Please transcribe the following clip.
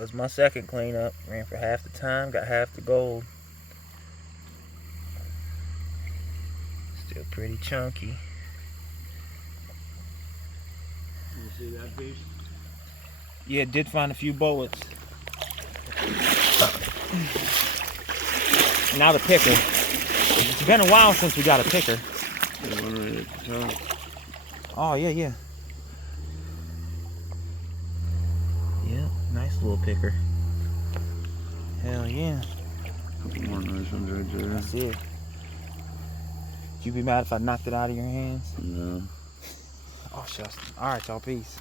was my second cleanup. Ran for half the time, got half the gold. Still pretty chunky. You see that piece? Yeah, did find a few bullets. Now the picker. It's been a while since we got a picker. The one right at the top. Oh, yeah, yeah. Yeah, nice little picker. Hell yeah. Couple more nice ones right there. That's it. Would you be mad if I knocked it out of your hands? No. Oh, shucks. All right, y'all. Peace.